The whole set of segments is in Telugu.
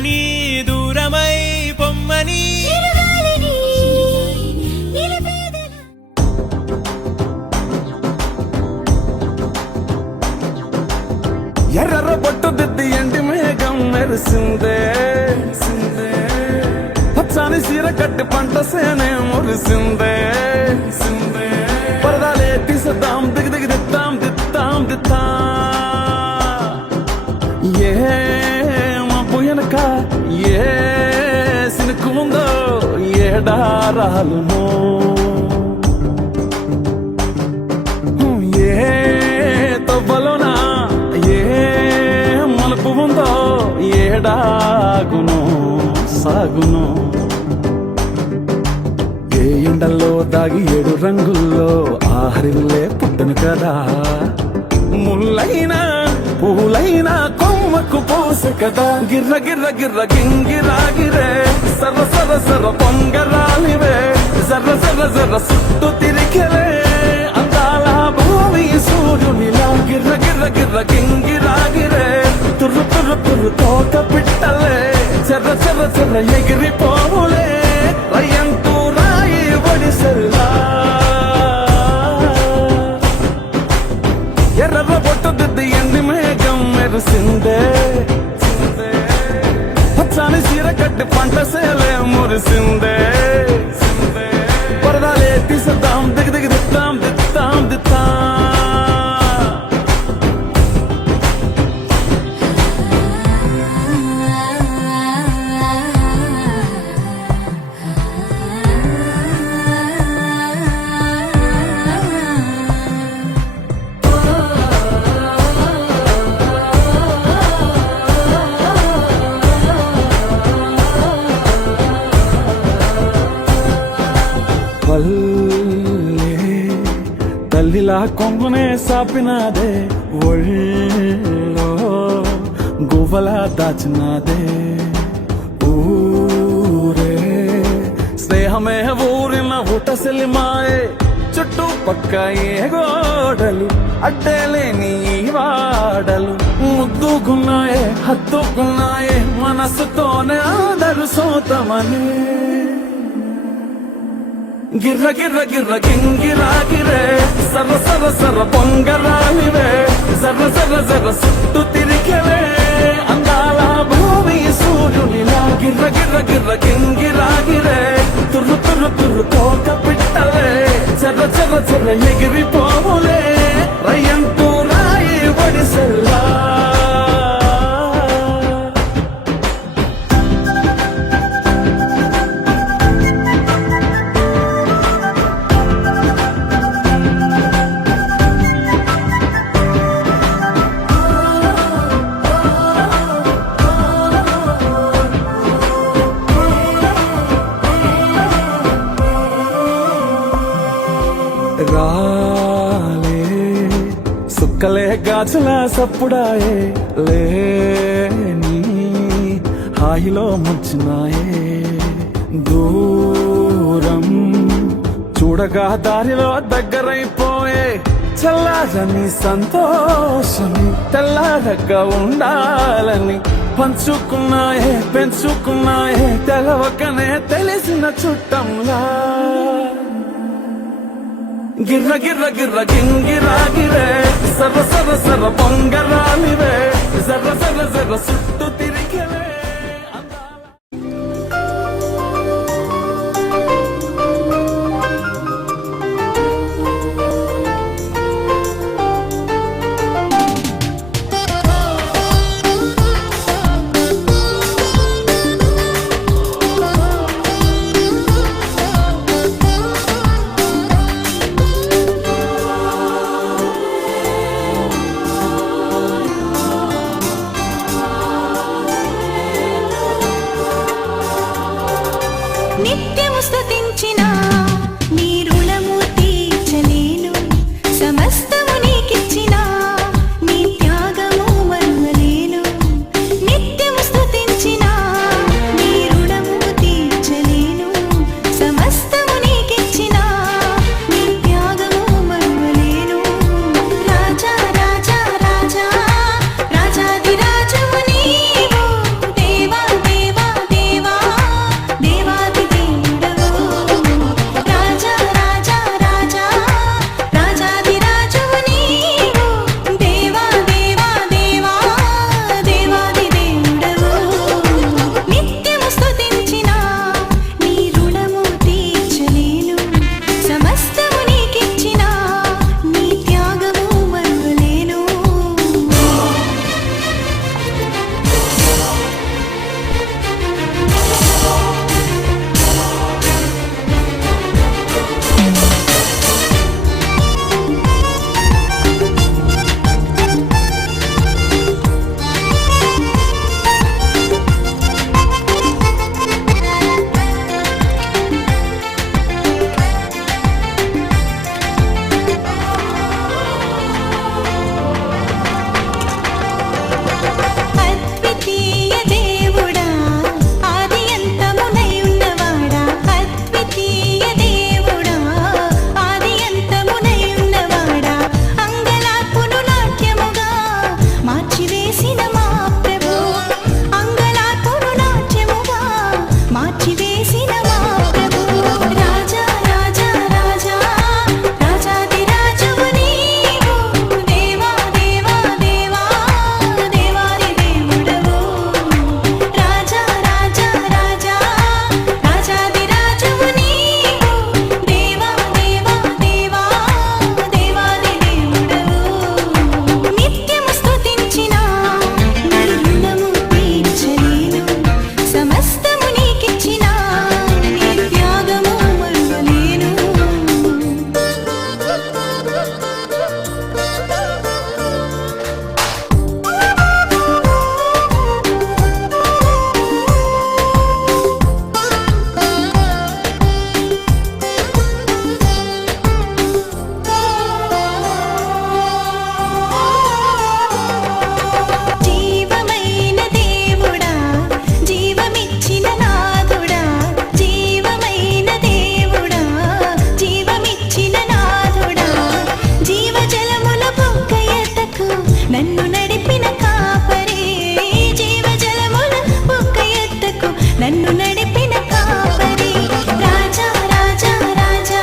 రమ్మని దూరమై పొమ్మని ఎర్ర బొట్టు దిద్ది ఎండి మేఘం మెరిసిందే పచ్చాని సీర కట్టి పంట సేనే మురిసిందే పరదాలే తీసేద్దాం దిగి దిగి దిత్తాం ఏ మబ్బు వెనక ఏ సినుకు ఉందో ఏడారాలునో ఏ తవ్వలోనా ఏ మలుపు ఉందో ఏడాగునో సాగునో ఏ ఎండల్లో దాగి 7 రంగుల్లో ఆహరిల్లే పుట్టను కదా ముల్లైనా పూలైనా కొమ్మకు పోసె కదా గిర్ర గిర్ర గిర్ర గింగిరాగిరే సర్ర సర్ర సర్ర పొంగరాలివే జర్ర జర్ర జర్ర సుట్టు తిరిగలే అందాల భూమి సూర్యునిలా గిర్ర గిర్ర గిర్ర గింగిరాగిరే తుర్రు తుర్రు తుర్రు తోట పిట్టలే చెర్ర చెర్ర చెర్ర ఎగిరిపోవులే రయ్యంటూ రాయి ఒడిసెల్లా ఎర్ర బొట్టు దిద్ది ఎండి మేఘం మెరిసిందే పచ్చాని సీర కట్టి పంట సేలే మురిసిందే పరదాలే తీసేద్దాం దిగి దిగి దిత్తాం తల్లిలా కొంగునే సాపినాదే ఒళ్ళో గువ్వలా దాచినాదే ఊరే స్నేహమే ఊరిన ఊటసెలిమాయే చుట్టూ పక్క ఏ గోడలు అడ్డేలేని వాడలు ముద్దుకున్నాయే హత్తుకున్నాయే మనసుతోనే ఆదరు సోతమని గిర్ర గిర్ర గిర్ర గింగిరాగిరే సర్ర సర్ర సర్ర పొంగరాలివే జర్ర జర్ర జర్ర సుట్టు తిరిగలే అందాల భూమి సూర్యునిలా గిర్ర గిర్ర గిర్ర గింగిరాగిరే తుర్రు తుర్రు తుర్రు తోక పిట్టలే చెర్ర చెర్ర చెర్ర ఎగిరిపోవులే రయ్యంటూ రాయి ఒడిసెల్లా రాలే సుక్కలే గాజుల సప్పుడాయే లేని హాయిలో ముంచినాయే దూరం చూడగా దారిలో దగ్గరైపోయే చల్లారని సంతోషమి తెల్లారగా ఉండాలని పంచుకున్నాయే పెంచుకున్నాయే తెలవకనే తెలిసిన చుట్టంలా గిర్ర గిర్ర గిర్ర గింగిరాగిరే సర్ర సర్ర సర్ర పొంగరాలివే జర్ర జర్ర జర్ర సుట్టు తిరిగలే నన్ను నడిపిన కాపరి జీవజలముల బుక్క ఎద్దకు నన్ను నడిపిన కాపరి రాజా రాజా రాజా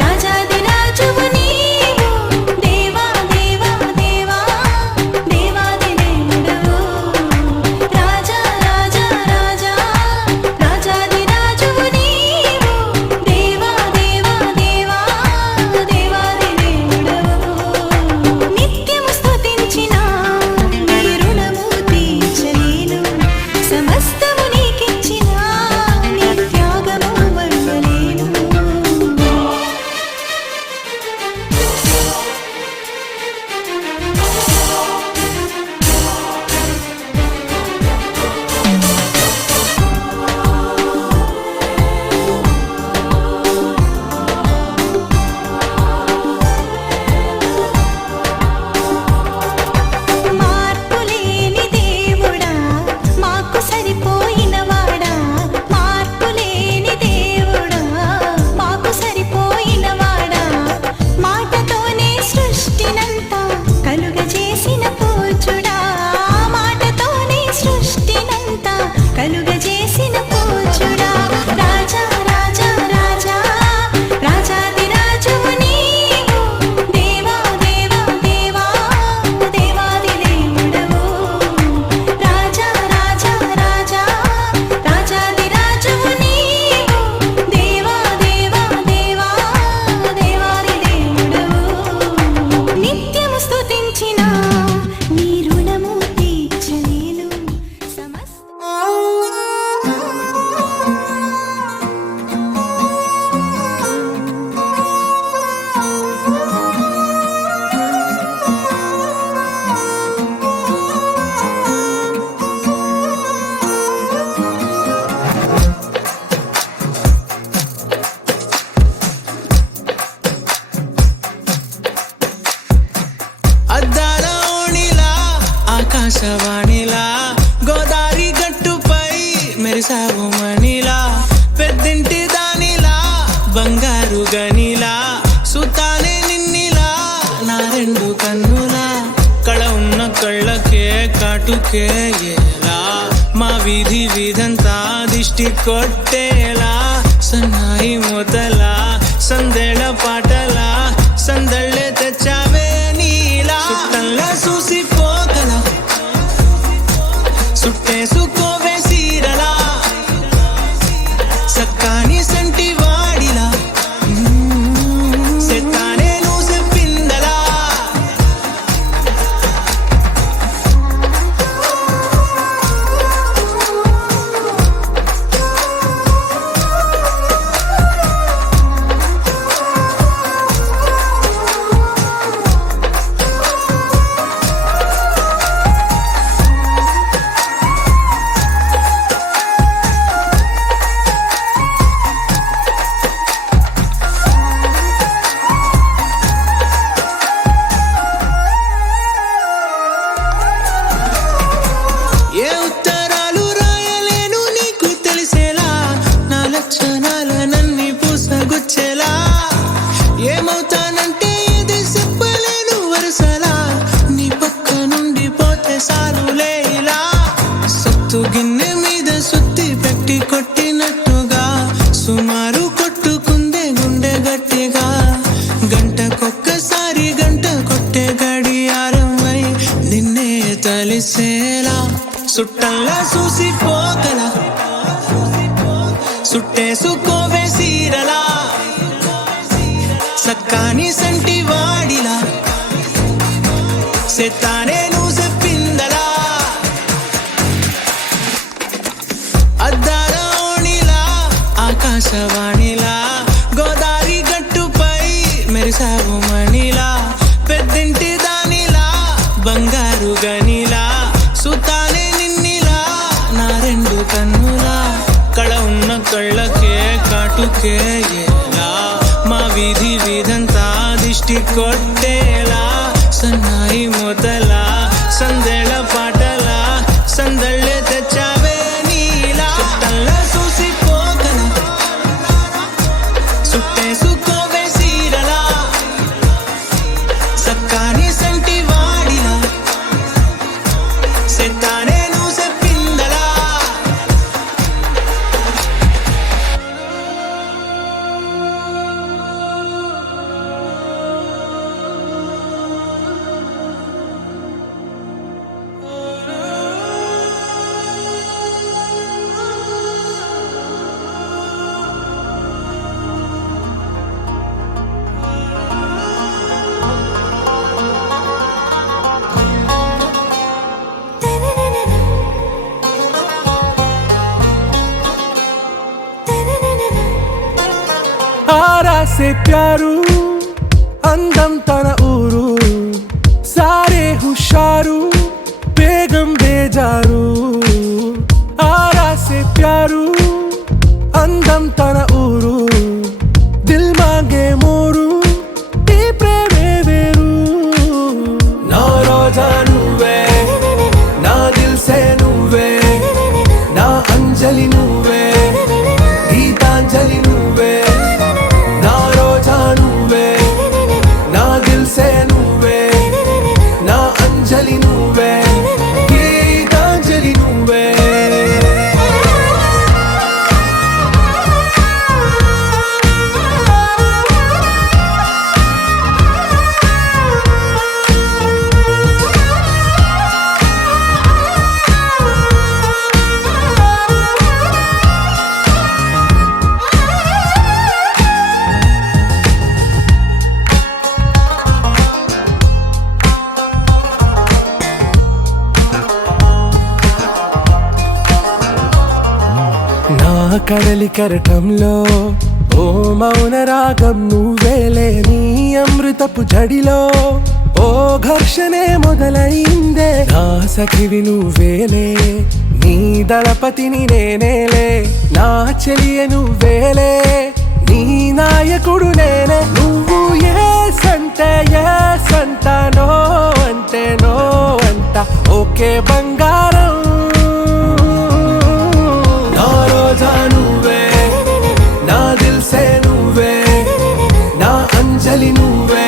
రాజాదిరాజువు నీవు దేవా దేవా దేవా దేవాది దేవుడవు రాజా రాజా రాజా రాజాదిరాజువు నీవు దేవా దేవా దేవా దేవాది దేవుడవు నిత్యము స్తుతించిన నీ రుణము తీర్చలేను సమస్తము నీకిచ్చిన నీ త్యాగము వర్ణలేను మార్పులేని దేవుడా మాకు సరిపోయినవాడా మార్పులేని దేవుడా మాకు సరిపోయినవాడా మాటతోనే సృష్టినంతా కలుగజేసిన పూజుడా మాటతోనే సృష్టినంతా కలుగజేసిన పూజుడా రాజా రాజా రాజా రాజాదిరాజువు నీవు దేవా దేవా దేవా దేవాది దేవుడవు రాజా రాజా రాజా రాజాదిరాజువు నీవు దేవా దేవా దేవా దేవాది దేవుడవు నిత్యము స్తుతించిన నీ రుణము తీర్చలేను అద్దాల ఓణిలా ఆకాశవాణిలా గోదారి గట్టుపై మెరిసావు మణిలా పెద్దింటి దానిలా బంగారు గనిలా సుతానే నిన్నిలా నా రెండు కన్నులా కళ ఉన్న కళ్ళకే కాటుకే ఎలా మా వీధి వీధంతా దిష్టి కొట్టేలా సన్నాయి మూతలా సందేళ పాటలా సందళ్ళే తెచ్చావే నీలా సుట్టంలా చూసిపోగల సుట్టేసుకోవే సీరలా సక్కాని సంటి వాడిలా సెత్తానే నువ్వు చెప్పిందలా ఏ ఉత్తరాలు రాయలేను నీకు తెలిసేలా నా లక్షణాలనన్నీ పూసగుచ్చేలా ఏమవుతానంటే ఇది చెప్పలేను వరుసలా నీ పక్క నుండి పోతే సారులే ఇలా సత్తు గిన్నె మీద సుత్తి పెట్టి కొట్టినట్టుగా సుమారు కొట్టుకుందే గుండె గట్టిగా గంటకొక్కసారి గంట కొట్టే గడియారమై నిన్నే తలిసేలా సుట్టంలా చూసిపోగల సుట్టేసుకోవే సీరలా సక్కాని సంటి వాడిలా సెత్తానే నువ్వు చెప్పిందలా అద్దాల ఓణిలా ఆకాశవాణిలా గోదారి గట్టుపై మెరిసావు మణిలా పెద్దింటి దానిలా బంగారు గనిలా సుతానే నిన్నిలా నా రెండు కన్నులా కళ ఉన్న కళ్ళకే కాటుకే ఎలా మా వీధి వీధంతా దిష్టి కొట్టేలా సన్నాయి మూతలా సందేళ పాటలా సందళ్ళే తెచ్చావే నీలా చుట్టంలా చూసిపోగల సుట్టేసుకోవే సీరలా సక్కాని సంటి వాడిలా ఆరా సే ప్యారు అందం తన ఊరు సారే హుషారు బేగం బేజారు ఆరా సే ప్యారు అందం తన ఊరు దిల్ మాంగే మోరు ఈ ప్రేమే వేరు నా రోజా నువ్వే నా దిల్ సే నువ్వే నా అంజలి నువ్వే గీతాంజలి నువ్వే నా రోజా నువ్వే నా దిల్ సే నువ్వే నా అంజలి నువ్వే గీతాంజలి నువ్వే నా కడలి కరటంలో ఓ మౌన రాగం నువ్వేలే నీ అమృతపు జడిలో ఓ ఘర్షణే మొదలైందే నా సఖివి నువ్వేలే నీ దళపతిని నేనేలే నా చెలియ నువ్వేలే నీ నాయకుడు నేనే నువ్వు ఏ సంట నో అంటే నో అంట ఓకే బంగారం నా రోజా నువ్వే నా దిల్ సే నువ్వే నా అంజలి నువ్వే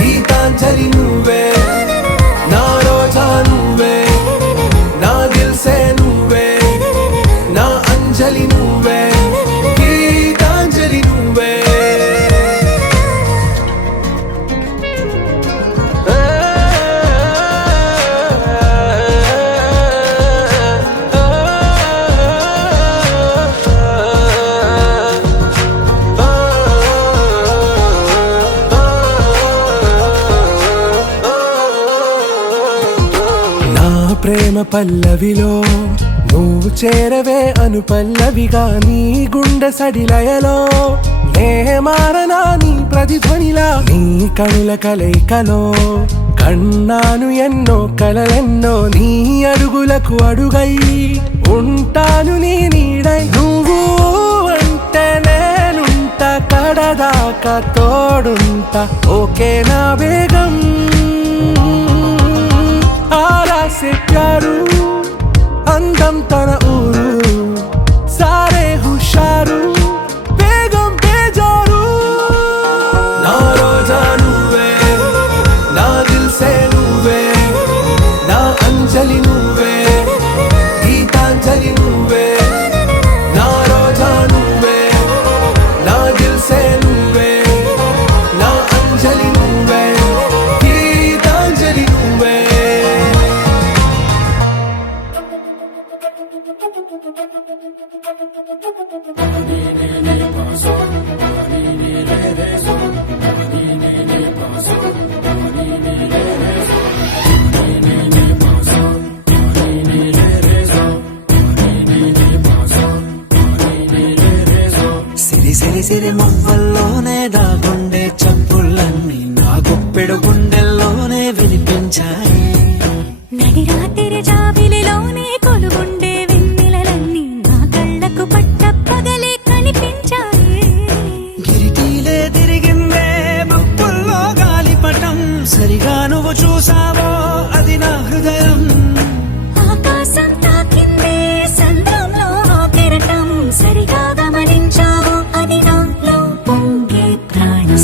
గీతాంజలి నువ్వే నా రోజా నువ్వే నా దిల్ సే నువ్వే నా అంజలి నువ్వే గీతాంజలి నువ్వే ప్రేమ పల్లవిలో నువ్వు చేరవే అను పల్లవిగా నీ గుండె సడిలయలో నే మారనా నీ ప్రతిధ్వనిలా నీ కనుల కలయికలో కన్నాను ఎన్నో కలలెన్నో నీ అడుగులకు అడుగై ఉంటాను నీ నీడై నువ్వు అంటే నేనుంట కడదాకా తోడుంట ఓకే నా బేగం ఆరా సే ప్యారు అందం తన ఊరు సారే హుషారు బేగం బేజారు నా రోజా నువ్వే నా దిల్ సే నువ్వే నా అంజలి నువ్వే గీతాంజలి నువ్వే నా రోజా నువ్వే నా దిల్ సే నువ్వే నా అంజలి నువ్వే గీతాంజలి నువ్వే సిరి మువ్వల్లోనే దాగుండే చప్పులన్నీ నా గుప్పెడు గుండెల్లోనే వినిపించాయి నడిరాత్రి జాబిలిలోనే కొలుగుండే వెన్నెలలన్నీ నా కళ్ళకు పట్ట పగలే కనిపించాయి కిరికీలే తిరిగిందే మబ్బుల్లో గాలిపటం సరిగా నువ్వు చూసావో అది నా హృదయం ఆకాశం తాకిందే సంద్రంలో ఆ కెరటం సరిగా గమనించావు అది నాలో పొంగే ప్రాణం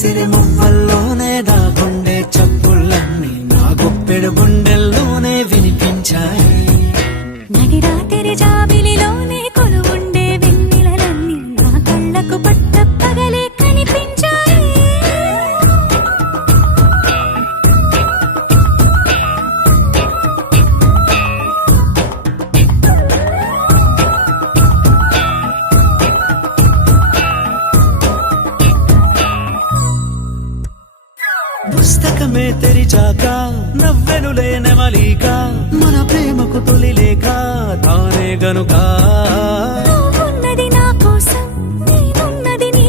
సిరి మువ్వల్లోనే దాగుండే చప్పులన్నీ నా గుప్పెడు గుండెల్లోనే వినిపించాయి నడిరాత్రి జాబిలిలోనే కొలువుండే వెన్నెలలన్నీ నా కళ్ళకు పట్ట పగలే కనిపించాయి పుస్తకమే తెరిచాక నవ్వెనులే నెమలిక మన ప్రేమకు తొలి లేక తానే గనుక నువ్వున్నది నా కోసం నేనున్నది నీ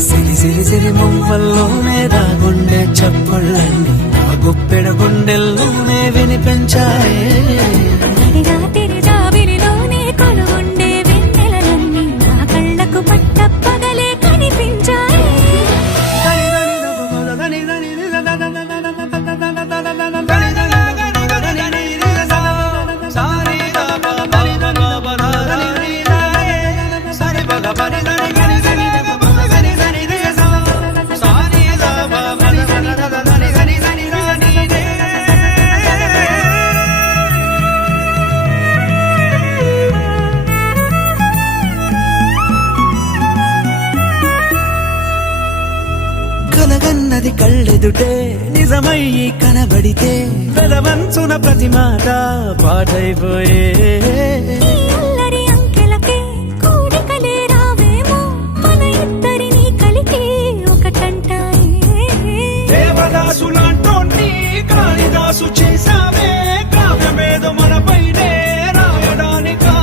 సిరి సిరి సిరి మువ్వల్లోనే దాగుండే చప్పుళ్ళన్నీ నా గుప్పెడు గుండెల్లోనే వినిపించాయే నడిరాత్రి జాబిలిలోనే కొలువుండే వెన్నెలలన్నీ నా కళ్ళకు పట్టపగలే కనిపించాయి. కలగన్నది కళ్ళెదుటే నిజమయ్యి కనబడితే వెలవంచున ప్రతి మాట పాటైపోయే ఈ అల్లరి అంకెలకే కూడికలే రావేమో మన ఇద్దరిని కలిపి ఒకటంటాయే. దేవదాసులాంటోన్ని కాళిదాసు చేశావే కావ్యమేదో మనపైనే రాయడానికా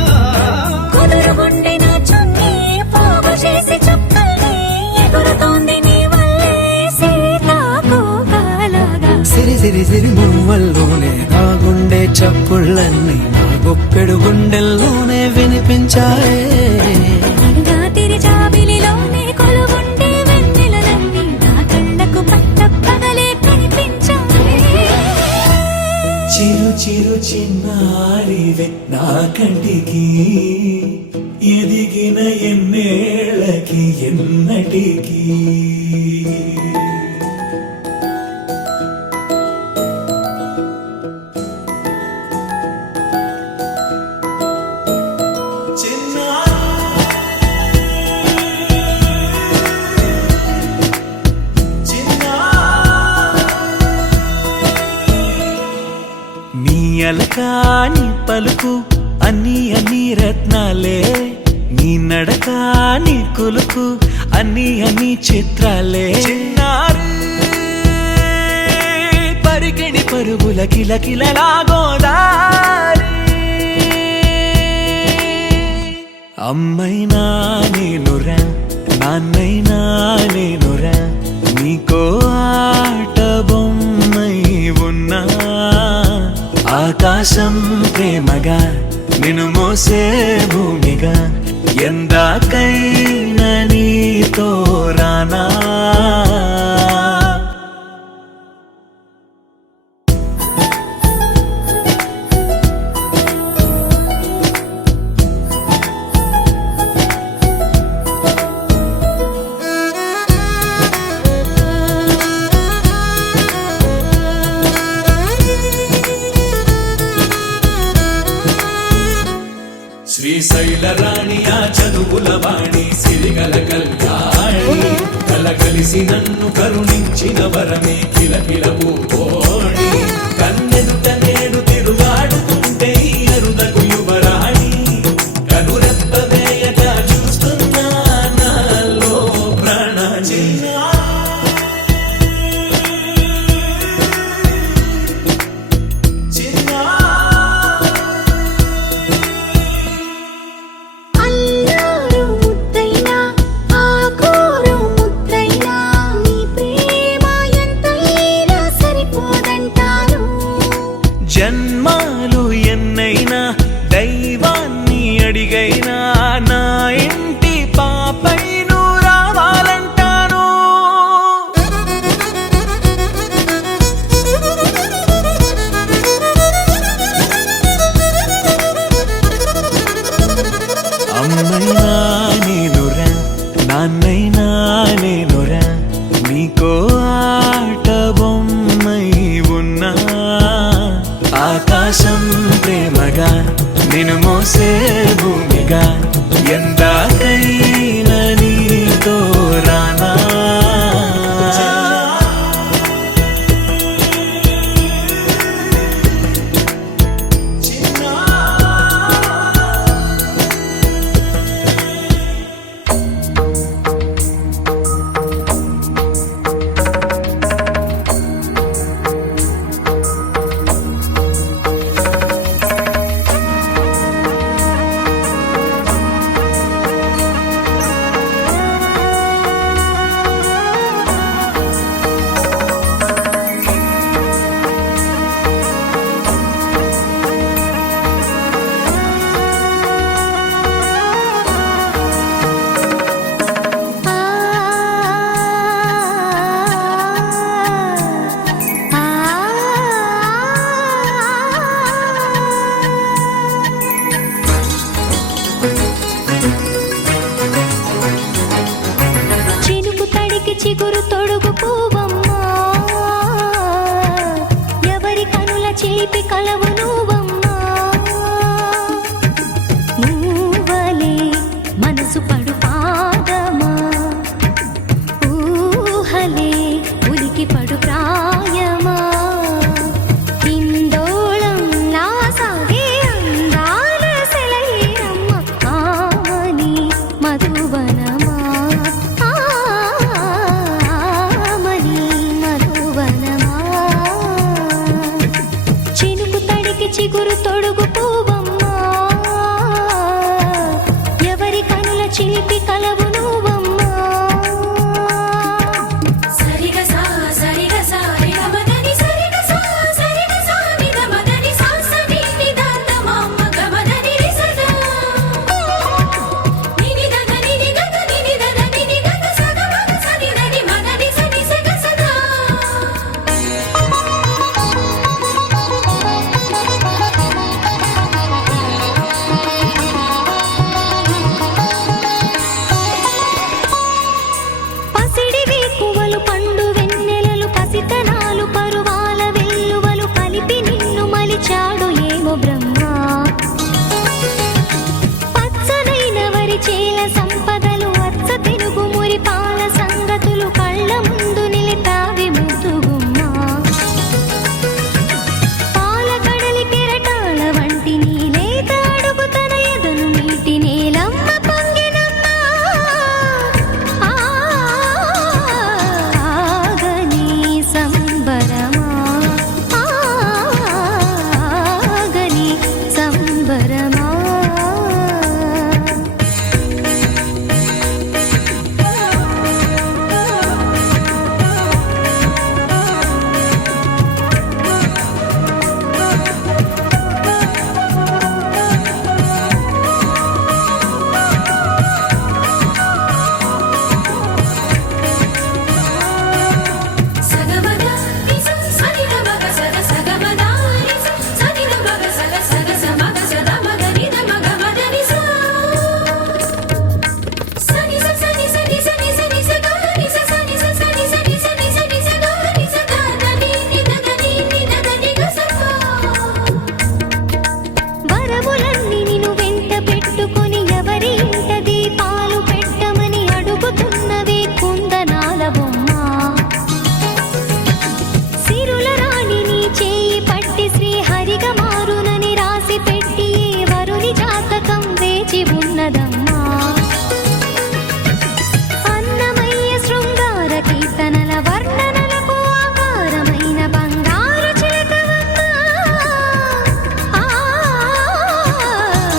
కుదురుగుండె నా చున్నీ పోగు చేసి చుక్కల్ని ఎగురుతోంది నీ వల్లే సీతాకోకలాగా. సిరి సిరి సిరి మువ్వల్లోనే దాగుండే చప్పుళ్ళన్నీ నా గుప్పెడు గుండెల్లోనే వినిపించాయే నడిరాత్రి జాబిలిలోనే కొలువుండే వెన్నెలలన్నీ నా కళ్ళకు పట్టపగలే కనిపించాయి. చిరు చిరు చిన్నారివే నా కంటికి ఎదిగిన ఎన్నేళ్ళకి ఎన్నటికి నీ అలకాని పలుకు అన్ని అన్ని రత్నాలే నీ నడకాని కులుకు అన్ని అన్ని చిత్రాలే చిన్నారు పరికిణి పరుగుల కిలకిలలాగోదారి అమ్మైనా నేనురా నాన్నైనా నేనురా నీకో ఆట బొమ్మై ఉన్నా ఆకాశం ప్రేమగా నిన్ను మోసే భూమిగా ఎందాకైనా నీతో రానా శ్రీశైల రాణి ఆ చదువుల వాణి సిరిగల కళ్యాణి కలగలిసి నన్ను కరుణించిన వరమే కిలకిల పూకోణి కన్నెదుట నేడు తిరుగాడుతుంటే ఈ అరుదకు యువరాణి కనురెప్ప వేయక చూస్తున్నా నాలో ప్రాణ చిన్నా అల్లారు ముద్దైనా ఆకోరు ముద్దైనా నీ ప్రేమ ఎంతైనా సరి చిగురు తొడుగు పువ్వమ్మా ఎవరి కనుల చిలిపి కలవు నువ్వమ్మా నువ్వలే మనసు పడు పాదమా ఊహలే ఉలికి పడు ప్రాయమా హిందోళం నా సాగే అందాల సెలయేరమ్మ ఆమని మధువనమా ఆమని మధువనమా చినుకు తడికి చిగురు తొడుగు పువ్వమ్మా ఎవరి కనుల చిలిపి కలవు నువ్వమ్మా సరిగ సా సరిగ సా రిగ మదని సరిగ సా సరిగ సా నిద మదని సా సని నిదాత మమ్మ గమదని రిసదా నిని దద నిని దద నిని దద నిని దద సగ మగ సని దని మదని సని సగ సదా పసిడి వేకువలు పండు వెన్నెలలు పసితనాలు పరువాల వెల్లువలు కలిపి నిన్ను మలిచాడు ఏమో బ్రహ్మ పచ్చనైన వరి చేల సంపదలు అచ్చ తెలుగు మురి పాల సంగతులు కళ్ళ ముందు నిలితావి ముద్దుగుమ్మ పాల కడలి కెరటాల వంటి నీలేత అడుగు తన ఎదను నీటి నేలమ్మ పొంగినమ్మ ఆగని సంబరమా ఆగని సంబరమా సగమద నిస సని ద మగ సద సగమద నిస సని ద మగ సద సగ సమగ సద మగ నిద మగ మదని సా సని స సని సని సని సని స గ ని స సని స సని సని సని సని స గ ని స ద ద ని ని ద ద ని ని ద ద ని గ స పా వరములన్నీ నిన్ను వెంట పెట్టుకొని ఎవరి ఇంట దీపాలు పెట్టమని అడుగుతున్నవే కుందనాల బొమ్మ సిరుల రాణి నీ చేయి పట్టి శ్రీహరిగా మారునని రాసి పెట్టి ఏ వరుని జాతకం వేచి ఉన్నదమ్మా అన్నమయ్య శృంగార కీర్తనల వర్ణనలకు ఆకారమైన బంగారు చిలకవమ్మా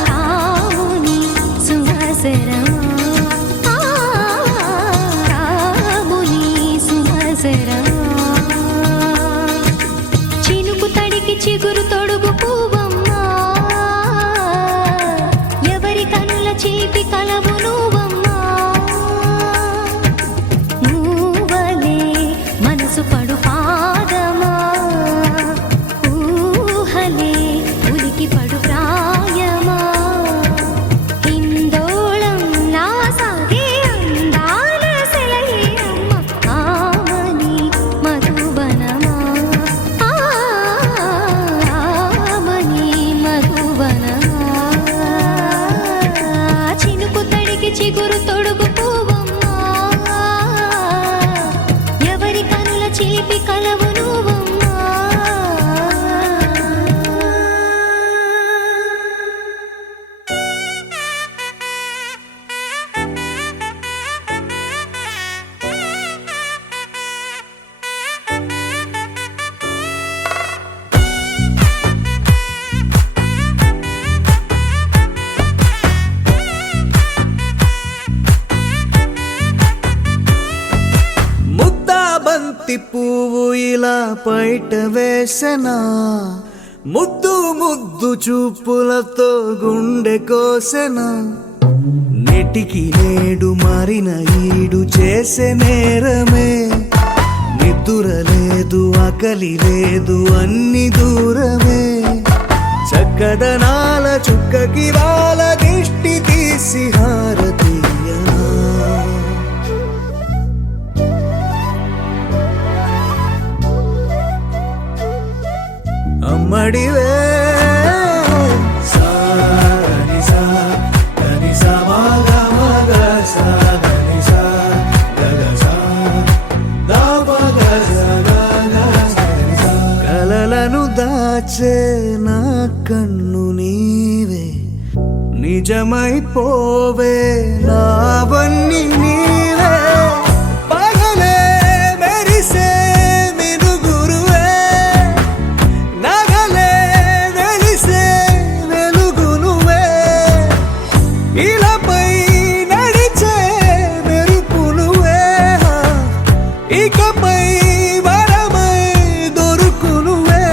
రాముని సుమసరమా రాముని సుమసరమా చినుకు తడికి చిగురు తొడుగు పువ్వమ్మా ఎవరి కనుల చిలిపి కలవు నువ్వమ్మా నువ్వలే మనసు పడు పాదమా ఊహలే ఉలికి పడు ప్రాయమా హిందోళం నా సాగే అందాల సెలయేరమ్మ ఆమని మధువనమా ఆమని మధువనమా చినుకు తడికి చిగురు తొడుగు పువ్వమ్మా ఎవరి కనుల చిలిపి కలవు నువ్వమ్మా ముద్దా బంతి పువ్వు ఇలా బయట వేసెనా ముద్దు ముద్దు చూపులతో గుండె కోసెనా నెటికి నేడు మారిన ఈడు చేసే నేరమే నిద్దుర లేదు ఆకలి లేదు అన్ని దూరమే చక్కదనాల చుక్కకి వాళ్ళ దిష్టి తీసి హారతీయనా అమ్మడివే కలలను దాచే నా కన్ను నీవే నిజమైపోవే నావన్నీ నీవే పగలే మెరిసే మినుగురువే నగలే వెలిసే వెలుగు నువ్వే ఇలాపై నడిచే మెరుపు నువ్వే ఇకపై వరమై దొరుకు నువ్వే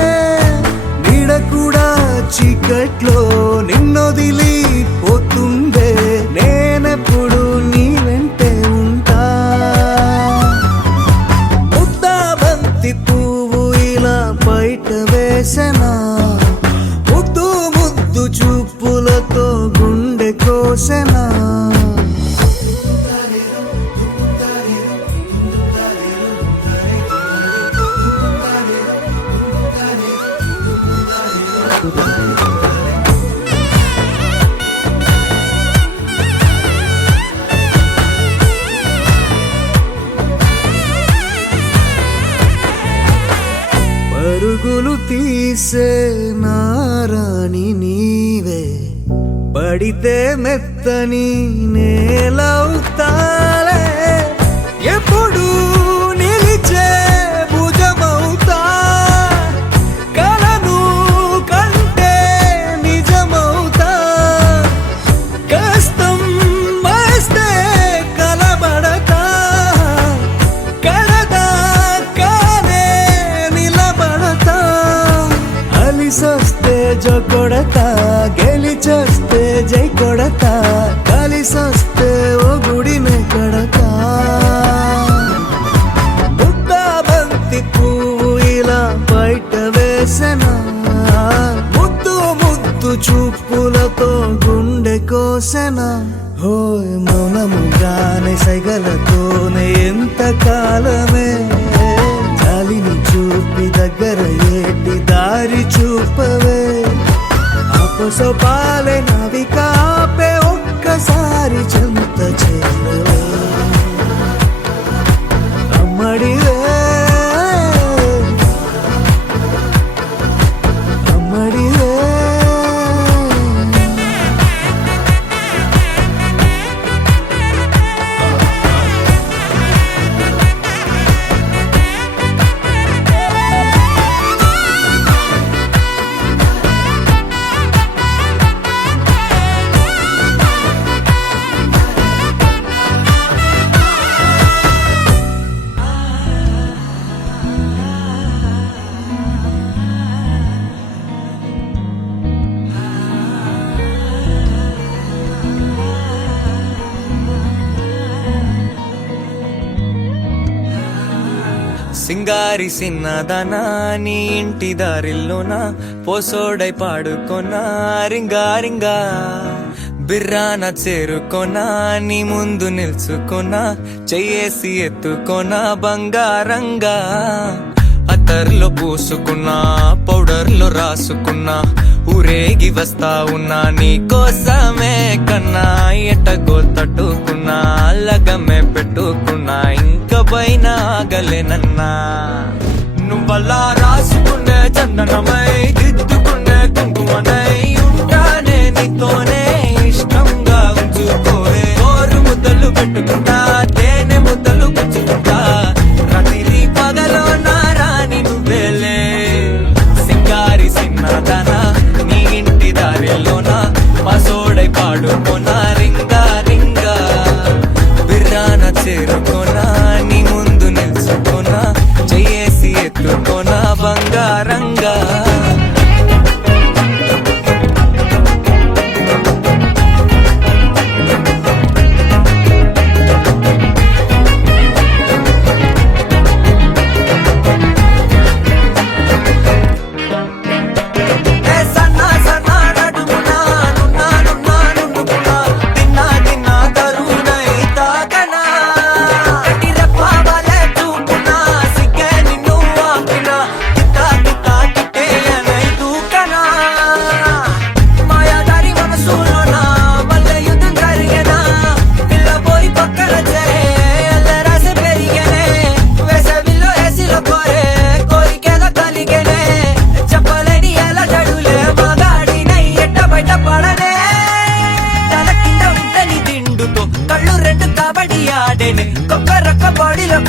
నీడ కూడా చీకట్లో నిన్నొదిలి పోతుందే నేనెప్పుడు నీ వెంటే ఉంటా ముద్దా బంతి పువ్వు ఇలా బయట వేసెనా ముద్దు ముద్దు చూపులతో గుండె కోసెనా పరుగులు తీసే నారాణి నీవే పడితే మెత్తని నేలవుతాలే ఎప్పుడు నిలిచే భుజమవుతా కలను కంటే నిజమవుతా కష్టం వస్తే కలబడతా కడదా కానే నిలబడతా అలిసొస్తే జో కొడతా గెలిచొస్తే జై కొడతా కలిసొస్తే ఓ గుడినే కడతా ముద్దా బంతి పువ్వు ఇలా బయట వేసెనా ముద్దు ముద్దు చూపులతో గుండె కోసెనా హోయ్ మౌనముగానే సైగలతోనే ఎంత కాలమే జాలిని చూపి దగ్గర ఏటి దారి చూపవే అపసోపాలే నవికాపే ఒక్కసారి చెంత చేరవే అమ్మడివే అమ్మడివే సింగారి సిన్నదనా నీ ఇంటి దారిల్లోన పోసోడై పాడుకొనా రింగా రింగా బిర్రాన చేరుకొనా నీ ముందు నిల్చుకొనా చెయ్యేసి ఎత్తుకొనా బంగారంగా అత్తర్లో పూసుకున్నా పౌడర్లో రాసుకున్నా ఊరేగి వస్తా ఉన్నా నీ కోసమే కన్నా ఎటగో తట్టుకున్నా లగమే పెట్టుకున్నా ఇంక పైన ఆగలేనన్నా నువ్వలా రాసుకునే చందనమై దిద్దుకునే కుంకుమనై ఉంటానే నీతోనే ఇష్టంగా ఉంచుకోవే కోరు ముద్దలు పెట్టుకుంటా తేనె ముద్దలు గుచ్చుకుంటా రాత్రి పగలో నా రాణి నువ్వేలే సింగారి సిన్నదనా నీ ఇంటి దారిలోన పసోడై పాడుకోనా రింగా రింగా బిర్రాన చేరుకోనా నీ ముందు నిల్చుకోనా చెయ్యేసి ఎత్తుకోనా బంగారంగా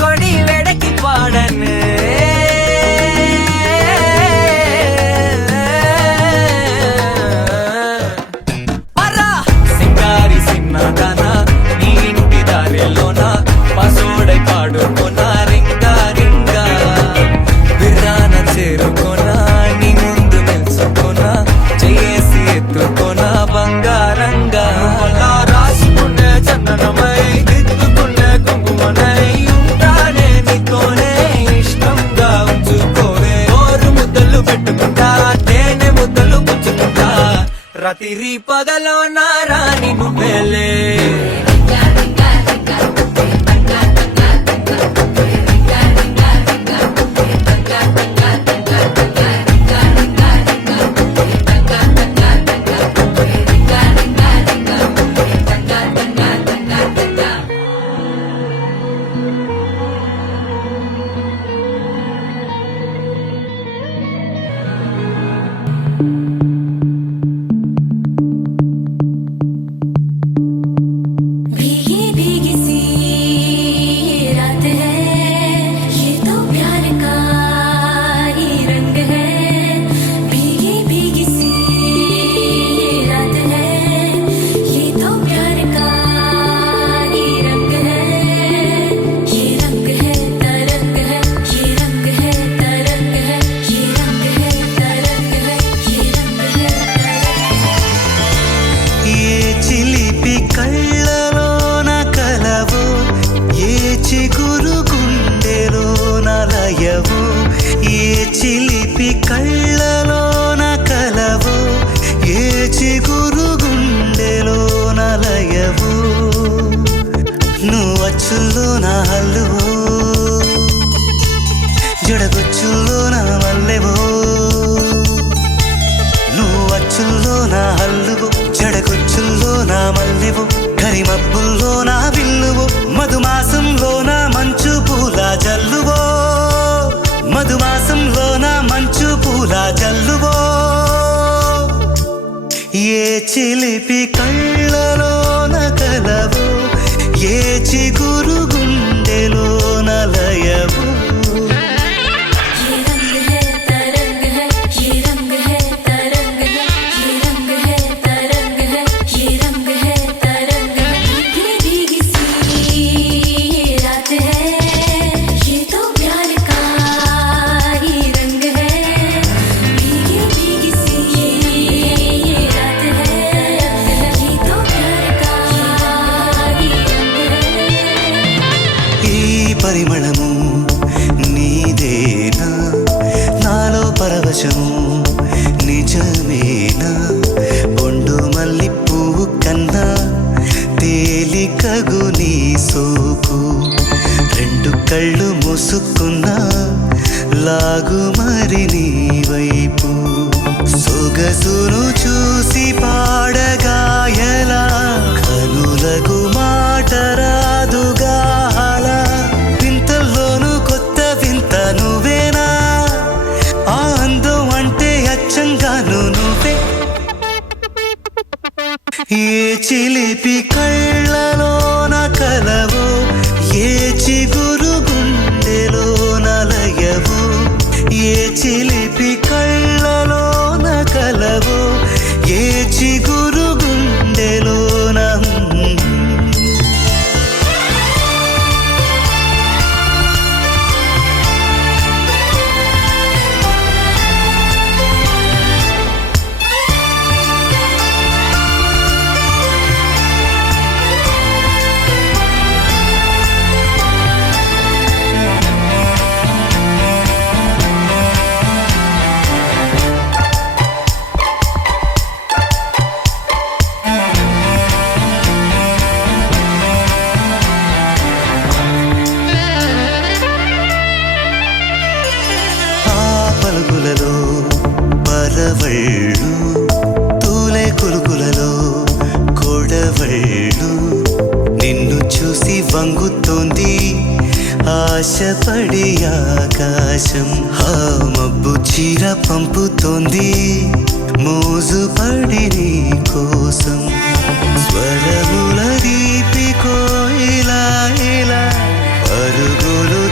కొడి వెడకి పాడను అరా సింగారి సిన్నదానా నీ ఇంటి దారిలోన పసోడై పాడుకోనా రింగా రింగా బిర్రాన చేరుకోనా నీ ముందు నిల్చుకోనా చేసి ఎత్తుకోనా బంగారంగా రాసుకునే చందనమై దిద్దుకునే కుంకుమనై ఉంటానే నీతోనే ఇష్టంగా ఉంచుకోవే ఓరు ముద్దలు పెట్టుకుంటా తేనె ముద్దలు పుచ్చుకుంటా రాత్రి పగలో నా రాణి నువ్వేలే भीगी भीगी सी ये रात है ये तो प्यार का ही रंग है भीगी भीगी सी ये रात है ये तो प्यार का ही रंग है ये रंग है तरंग है ये रंग है तरंग है ये रंग है तरंग है ये रंग है ఏ చిలిపి కళ్ళలోన కలవు ఏ చిగురు గుండెలోన లయవు ఏ చిలిపి కళ్ళలోన కలవు ఏ చిగురు గుండెలోన లయవు నువ్వు అచ్చుల్లో నా హల్లువో జడగొచ్చుల్లో నా మల్లెవో నువ్వు అచ్చుల్లో నా హల్లువు జడగొచ్చుల్లో నా మల్లెవు కరిమబ్బుల్లో నా విల్లువు మధుమాసంలో నా మంచు పూల జల్లువో మధుమాసంలో నా మంచు పూల జల్లువో ఏ చిలిపి కళ్ళలోన కలవు ఏ చిగురు గుండెలోన లయవు ये रंग है तरंग है ये रंग है तरंग है ये रंग है तरंग है ये रंग है तरंग है भीगी भीगी सी ये रात है ये तो प्यार का ही रंग है भीगी भीगी सी ये रात है ये तो प्यार का ही रंग है ఈ పరిమళము నీదేనా నాలో పరవశము నిజమేనా బొండు మల్లి పువ్వు కన్నా తేలికగు నీ సోకు రెండు కళ్ళు మూసుకున్నా లాగు మరి నీ వైపు సొగసును చూసి పాడగాయలా కనులకు మాట రాదుగాల వింతల్లోనూ కొత్త వింత నువ్వేనా ఆ అందం అంటే అచ్చంగాను నువ్వే ఏ చిలిపి కళ్ళలోన కలవు ఏ చిగురు గుండెలోన లయవు ఏ చిలిపి కళ్ళలోన కలవు ఏ చిగురు గుండెలోన పలుకులలో పరవళ్ళు తూలే కొలుకులలో కొడవళ్ళు నిన్ను చూసి వంగుతోంది ఆశపడి ఆకాశం ఆ మబ్బు చీర పంపుతోంది మోజుపడి నీ కోసం స్వరముల దీపి కోయిలా ఇలా పరుగులు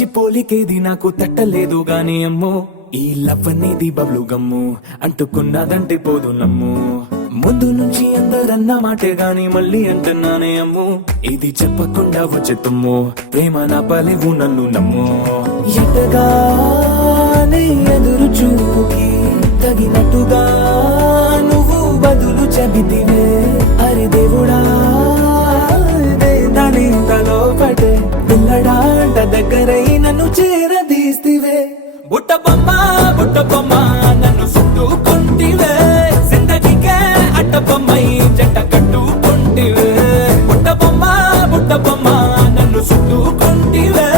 మంచి పోలికేది నాకు తట్టలేదు గాని అమ్మో ఈ లవ్ అనేది బబ్లు గమ్ము అంటుకున్నదంటే పోదు నమ్ము ముందు నుంచి అందరన్న మాటే గాని మళ్ళీ అంటున్నానే అమ్ము ఇది చెప్పకుండా వచ్చే తుమ్ము ప్రేమ నా పలేవు నన్ను నమ్ము ఎటగానే ఎదురు చూకి తగినట్టుగా నువ్వు బదులు చెబితివే అరే దేవుడా దాని తలో పడే పిల్లడాంట దగ్గరై నన్ను చేరదీస్తివే బుట్ట బొమ్మ నన్ను చుట్టుకుంటివే జిందగీకే అట్ట బొమ్మై జంట కట్టుకుంటివే బుట్ట బొమ్మ నన్ను చుట్టుకుంటివే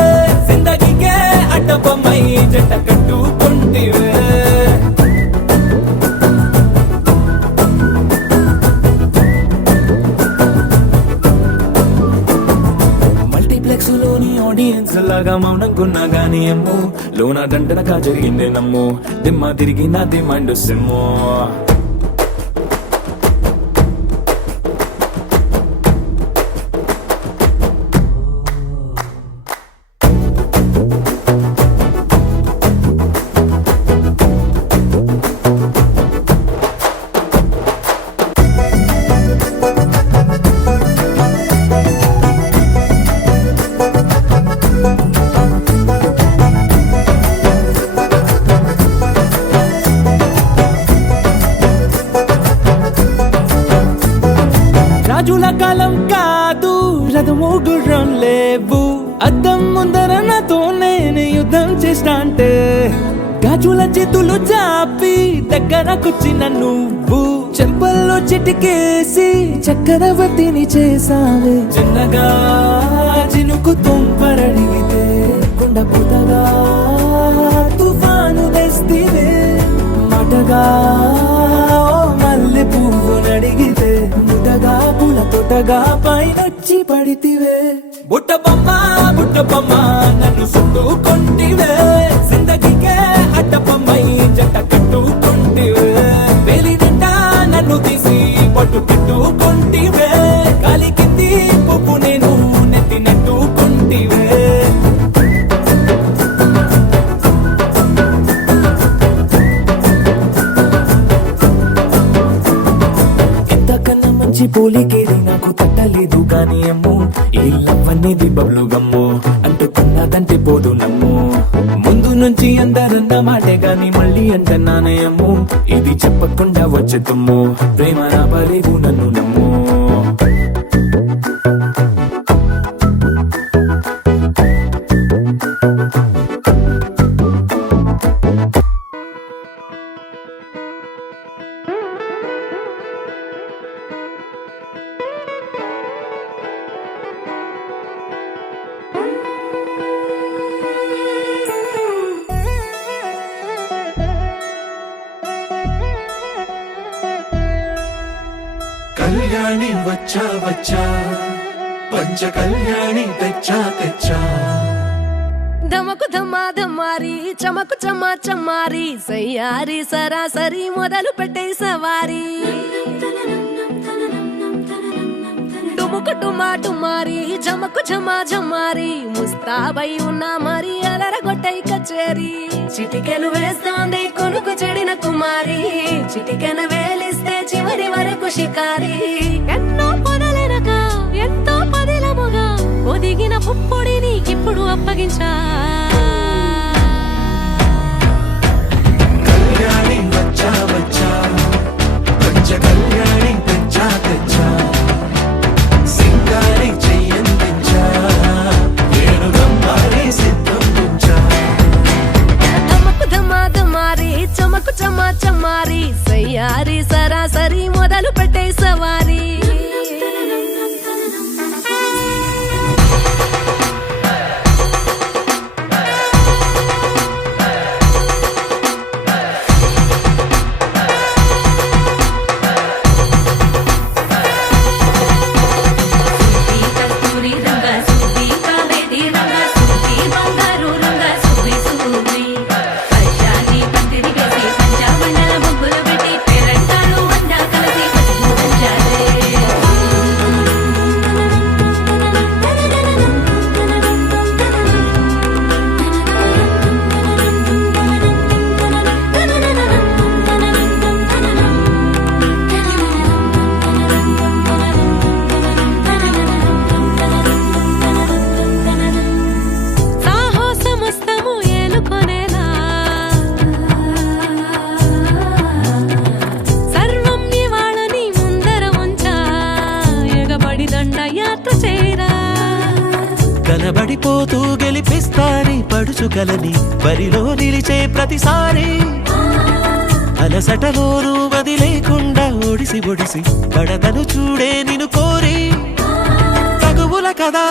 జిందగీకే అట్ట బొమ్మై జంట కట్టుకుంటివే మల్టీప్లెక్స్ లోని ఆడియన్స్ లాగా మౌనంకున్నా గానీ అమ్ము లోన దండనగా జరిగిందే నమ్ము దిమ్మ తిరిగి నాది మైండ్ సిమ్ము రాజుల కాలం కాదు రథము గుర్రం లేవు అద్దం ముందర నాతో నేను యుద్ధం చేస్తా అంటే గాజుల చేతులు చాపి దగ్గరకొచ్చిన నువ్వు చెంపల్లో చిటికేసి చక్రవర్తిని చేసావే చిన్నగా చినుకు తుంపరడిగితే కొండ పుతగా తుఫాను తెస్తివే మాటగా మల్లె పువ్వు నడిగితే ముటగా పుల తొటగా పైనొచ్చి పడితివే బుట్ట బొమ్మ నన్ను చుట్టుకుంటివే జిందగీకే అడ్డ బొమ్మై జంట కట్టుకుంటివే వేలి నిండా నన్ను తీసి పట్టు పెట్టుకుంటివే గాలి కింది పువ్వు నేను నెత్తినట్టుకుంటివే పోలికేది నాకు తట్టలేదు గాని అమ్ము ఈ లవ్ అనేది బబ్లు గమ్ము అంటుకున్నదంటే పోదు నమ్ము ముందు నుంచి అందరన్న మాటే గాని మళ్ళీ అంటున్నానే అమ్ము ఇది చెప్పకుండా వచ్చే తుమ్ము ప్రేమ నా పలేవు నన్ను నమ్ము కళ్యాణి వచ్చా వచ్చా పంచ కళ్యాణి తెచ్చా ధమకు ధమా ధమారి చమకు చమా చమారి సయ్యారి సరాసరి మొదలు పెట్టే సవారి డుముకు డుమా డుమారి జమకు ఝమా ఝమారి ముస్తాబై ఉన్నా మరి అలరగొట్టై కచేరి చిటికెను వేస్తోంది కొనుకు చెడిన కుమారి చిటికెను వేలిస్తే చివరి వరకు షికారి ఎన్నో పొదలెనక ఎంతో పదిలముగా ఒదిగిన పుప్పొడి నీకిప్పుడు అప్పగించా కళ్యాణి వచ్చా వచ్చా పంచ కళ్యాణి తెచ్చా సింగారి చెయ్యందించా ఏడుగమ్మారి సిద్ధం ఉంచా ధమకు ధమా ధమారి చమకు చమా చమారి సయ్యారి సరాసరి మొదలు పెట్టే సవారి పంచామండల ముగ్గులు పెట్టి పేరంటాలు అందా కలిసి పిచ్చుకలని బరిలో నిలిచే ప్రతిసారి అలసటలోనూ వదిలేకుండా ఒడిసి ఒడిసి పడతను చూడే నిన్ను కోరి తగువుల కదా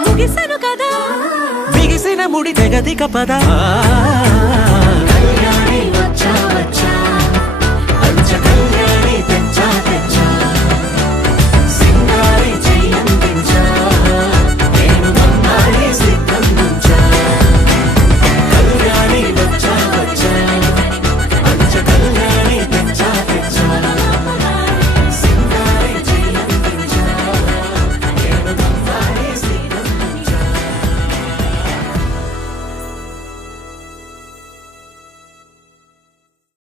ముగిసను కదా బిగిసిన ముడి తెగదిక పద